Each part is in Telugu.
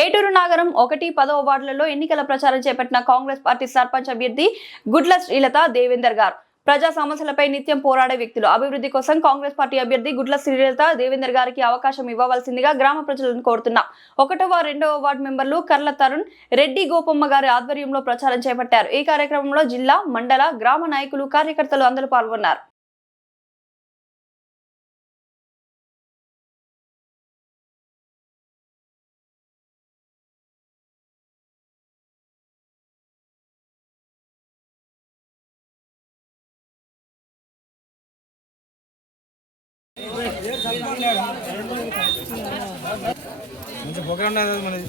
ఏటూరు నగరం 1-10వ వార్డులలో ఎన్నికల ప్రచారం చేపట్టిన కాంగ్రెస్ పార్టీ సర్పంచ్ అభ్యర్థి గుడ్ల శ్రీలత దేవేందర్ గారు ప్రజా సమస్యలపై నిత్యం పోరాడే వ్యక్తులు. అభివృద్ధి కోసం కాంగ్రెస్ పార్టీ అభ్యర్థి గుడ్ల శ్రీలత దేవేందర్ గారికి అవకాశం ఇవ్వవలసిందిగా గ్రామ ప్రజలను కోరుతున్నాం. 1వ, 2వ వార్డు మెంబర్లు కర్ల తరుణ్ రెడ్డి గోపమ్మ గారి ఆధ్వర్యంలో ప్రచారం చేపట్టారు. ఈ కార్యక్రమంలో జిల్లా, మండల, గ్రామ నాయకులు, కార్యకర్తలు అందరూ పాల్గొన్నారు. ప్రోగ్రామ్ మనది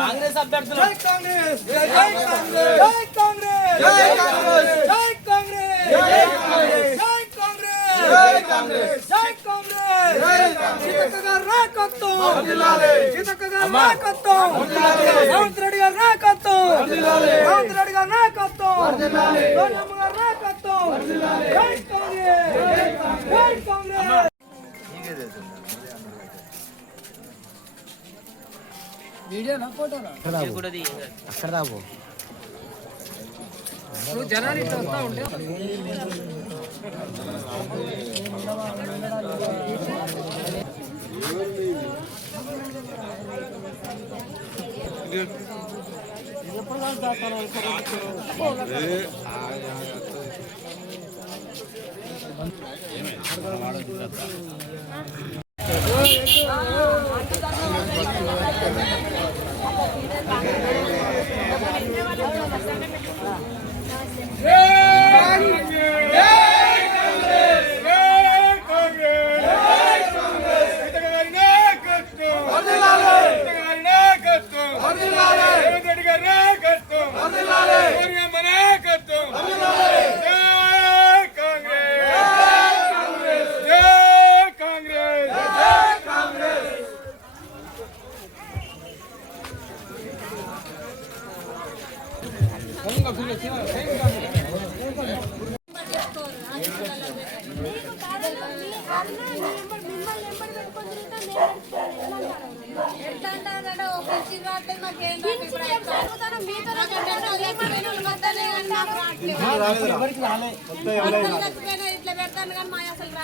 కాంగ్రెస్ అభ్యర్థులు జై కాంగ్రెస్ జై కాంగ్రెస్ జై కాంగ్రెస్ జై కాంగ్రెస్ జై కాంగ్రెస్ జై కాంగ్రెస్ జై కాంగ్రెస్ జై కాంగ్రెస్ సీతక్క గారి నాయకత్వం వర్ధిల్లాలి సీతక్క గారి నాయకత్వం వర్ధిల్లాలి రేవంత్ రెడ్డి గారి నాయకత్వం వర్ధిల్లాలి రేవంత్ రెడ్డి గారి నాయకత్వం వర్ధిల్లాలి సోనియమ్మ గారి నాయకత్వం వర్ధిల్లాలి జై కాంగ్రెస్ జై కాంగ్రెస్ వీడియో నా ఫోటోనా అక్కడ దాబో నువ్వు జనాన్ని వస్తా ఉంటే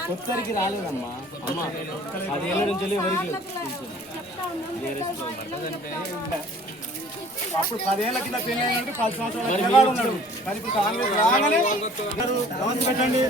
కొత్తరికి రాలేదమ్మా అమ్మ అది ఏళ్ళ నుంచి ఎవరికి అప్పుడు 10 ఏళ్ల కింద పెళ్లి అయినట్టు 10 సంవత్సరాలు ఉన్నాడు. కానీ ఇప్పుడు కాంగ్రెస్ రాగానే పెట్టండి.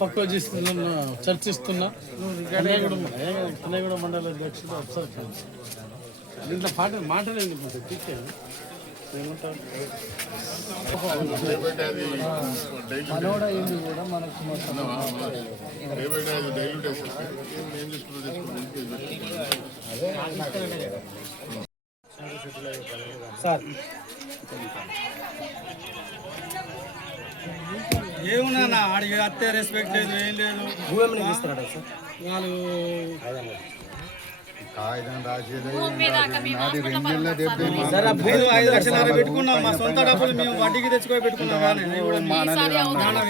పక్క చర్చిస్తున్నా కన్నగూడ మండల అధ్యక్షుడు అఫ్సర్ ఖాన్ దీంట్లో మాటలేదు మనోడ ఇది కూడా మనకు సార్ ఏమున్నా ఆడికి అత్తే రెస్పెక్ట్ లేదు, ఏం లేదు. ఇస్తారా సార్ వాళ్ళు ఐదు లక్షల పెట్టుకున్నాం. మా సొంత డబ్బులు మేము వడ్డీకి తెచ్చుకొని పెట్టుకున్నాం. కానీ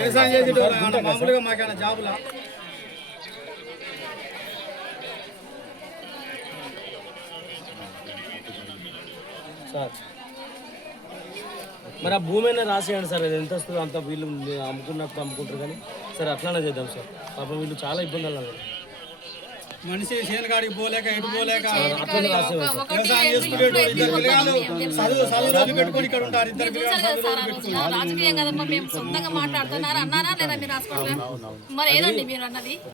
వ్యవసాయం చేసి మామూలుగా మాకేమైనా జాబులా? సార్ మరి ఆ భూమి అయినా రాసేయండి సార్. అది ఎంత వస్తుందో అంత వీళ్ళు అమ్ముకున్నప్పుడు అమ్ముకుంటారు. కానీ సరే అట్లానే చేద్దాం సార్. పాపం వీళ్ళు చాలా ఇబ్బందులు అన్నారు. మనిషి చేనుగాడికి పోలేక ఎటు పోలేక వ్యవసాయం చేసుకునేటోడు ఇద్దరు పిల్లలు చదువు రోజు పెట్టుకొని ఇక్కడ ఉంటారు ఇద్దరు రాజకీయం కదమ్మా మేము సొంతంగా మాట్లాడుతున్నారు అన్నారా లేదా మీరు హాస్పిటల్ మరి ఏదండి మీరు అన్నది